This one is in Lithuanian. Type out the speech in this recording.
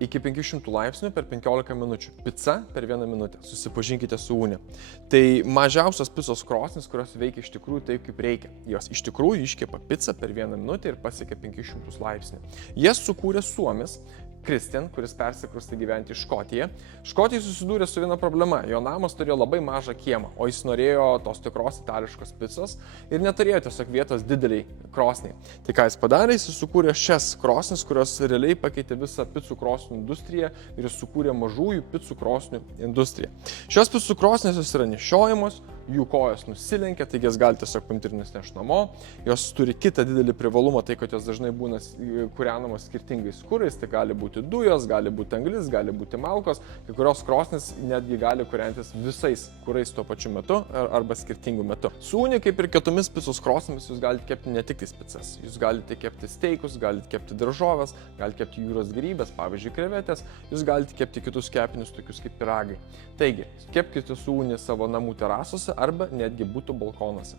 iki 500 laipsnių per 15 minučių. Pica per 1 minutę. Susipažinkite su Uni. Tai mažiausios picos krosnis, kurios veikia iš tikrųjų taip, kaip reikia. Jos iš tikrųjų iškepa picą per 1 minutę ir pasiekia 500 laipsnių. Jas sukūrė suomis Kristian, kuris persikraustė gyventi į Škotiją. Škotijai susidūrė su viena problema. Jo namas turėjo labai mažą kiemą, o jis norėjo tos tikros itališkos picos ir neturėjo tiesiog vietos dideliai krosniai. Tai ką jis padarė, jis sukūrė šias krosnis, kurios realiai pakeitė visą picų krosnių industriją ir jis sukūrė mažųjų picų krosnių industriją. Šios picų krosnės jos yra nešiojamos, jų kojos nusilenkia, taigi jas gali tiesiog paimti ir nusinešti namo. Jos turi kitą didelį privalumą, tai kad jos dažnai būna kūrenamos skirtingais kurais, tai gali būti dujos, gali būti anglis, gali būti malkos, kai kurios krosnės netgi gali kūrentis visais kurais tuo pačiu metu arba skirtingų metu. Su Uni, kaip ir kitomis picos krosnėmis, jūs galite kepti ne tik tais picas, jūs galite kepti steikus, galite kepti daržoves, galite kepti jūros gėrybes, pavyzdžiui, krevetės, jūs galite kepti kitus kepinius, tokius kaip pyragai. Taigi, kepkite su Uni savo namų terasose arba netgi būtų balkonuose.